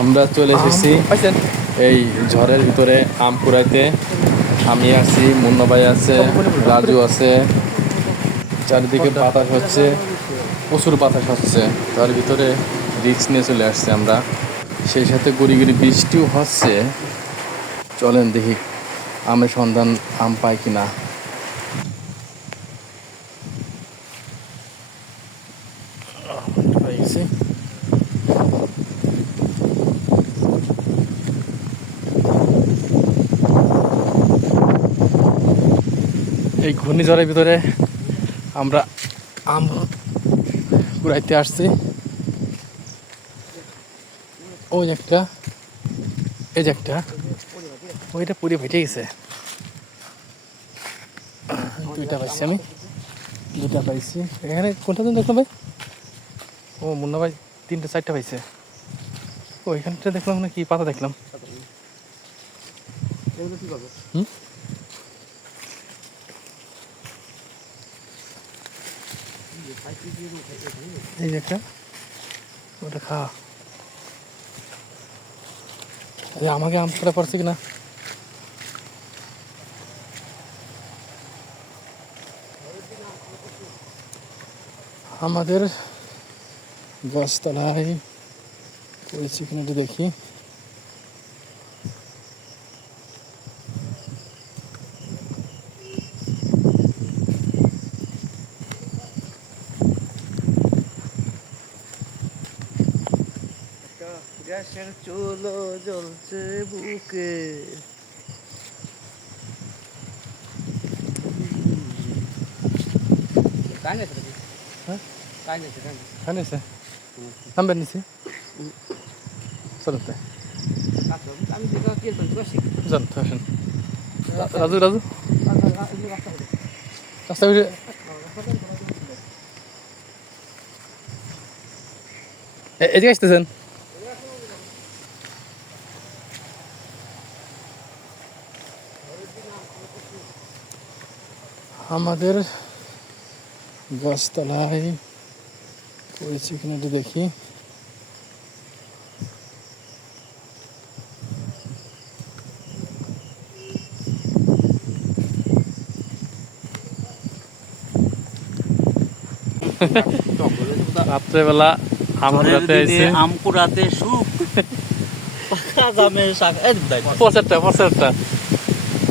আমরা চলে এসেছি এই ঝড়ের ভিতরে আম কুড়াইতে। আমি আছি, মুন্না ভাই আছে, রাজু আছে। চারিদিকে বাতাস হচ্ছে, প্রচুর বাতাস হচ্ছে। তার ভিতরে রিস্ক নিয়ে চলে আসছে আমরা। সেই সাথে গুড়ি গুড়ি বৃষ্টিও হচ্ছে। চলেন দেখি আমের সন্ধান আম পাই কিনা। হয়ে গেছে। এই ঘূর্ণিঝড়ের ভিতরে আমরা আম কুড়াইতে আসছি। ওই একটা, এই যে একটা, ওইটা পুড়ে ফেটে গেছে। দুইটা পাইছি, আমি দুইটা পাইছি। এখানে কোনটা তুমি দেখলাম ভাই? ও মুন্না ভাই 3টে 4টে পাইছে। ও এখানটা দেখলাম না, কি পাতা দেখলাম। হুম, এই যে একটা, ওটা খাওয়া। আমাকে আম ছড়া পড়ছে কিনা। আমাদের গাছতলায় পড়েছে কিনা একটু দেখি। গ্যাসের চুলো জ্বলছে বুকে। হ্যাঁ, খানিছে নামবেন নিচে। চলেন তাই, যান তো, আসেন। রাজু রাজু রাস্তা এদিকে আসতেছেন। আমাদের গাছতলায় পড়েছে কিনা একটু দেখি। রাত্রেবেলা আম কুড়াতে আইছে। আম কুড়াতে সুখ। পাকা জামের শাখা, পঁচারটা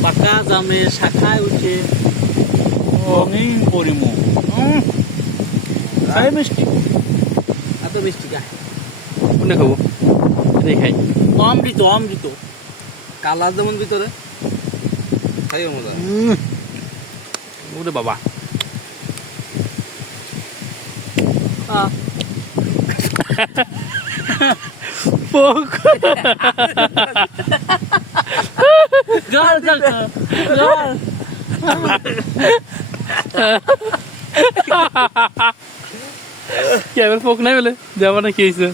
পাকা জামের শাখায় উঠে রঙিন পরিমল। খাই মিষ্টি, এত মিষ্টি খায়। কোনটা খাবো? এটাই খাই। অমৃত অমৃত, কালার যেমন ভিতরে খাইও মজা। ওরে বাবা, গাল গাল গাল। কি এবার পোক নাই বলে যাবো না, কি হয়েছে?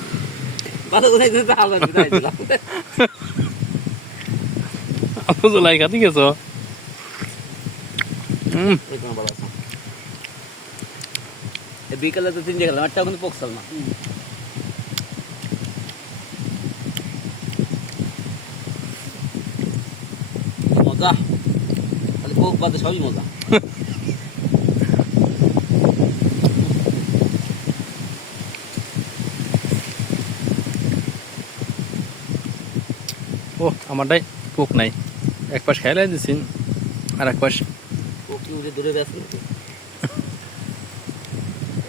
লাই খাতে গেছ? বিকালে তো 3টে খেলাম, একটা কিন্তু পোকসাল না। মজা, খালি পোক বাদে সবই মজা। ও আমারটাই পোক নাই, এক পাশ খেয়ালাই দিচ্ছি আর এক পাশ পোক কি উঠে দূরে গেছে।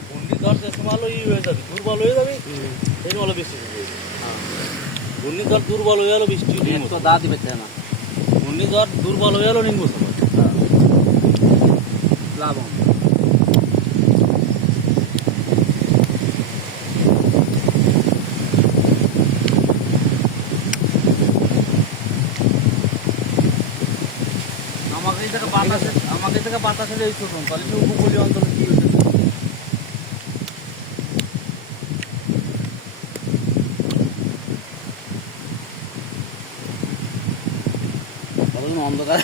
ঘূর্ণিঝড় যে সময় হয়ে যাবে, দুর্বল হয়ে যাবে, এই হলো বৃষ্টি। ঘূর্ণিঝড় দুর্বল হয়ে গেল, বৃষ্টি তো দা দিবে না। ঘূর্ণিঝড় দুর্বল হয়ে গেল, নিম্ব লাভ। আমাকে থেকে বাতাসের এই শোষণ, তাহলে উপকূলীয় অঞ্চলে কি হচ্ছে? অন্ধকার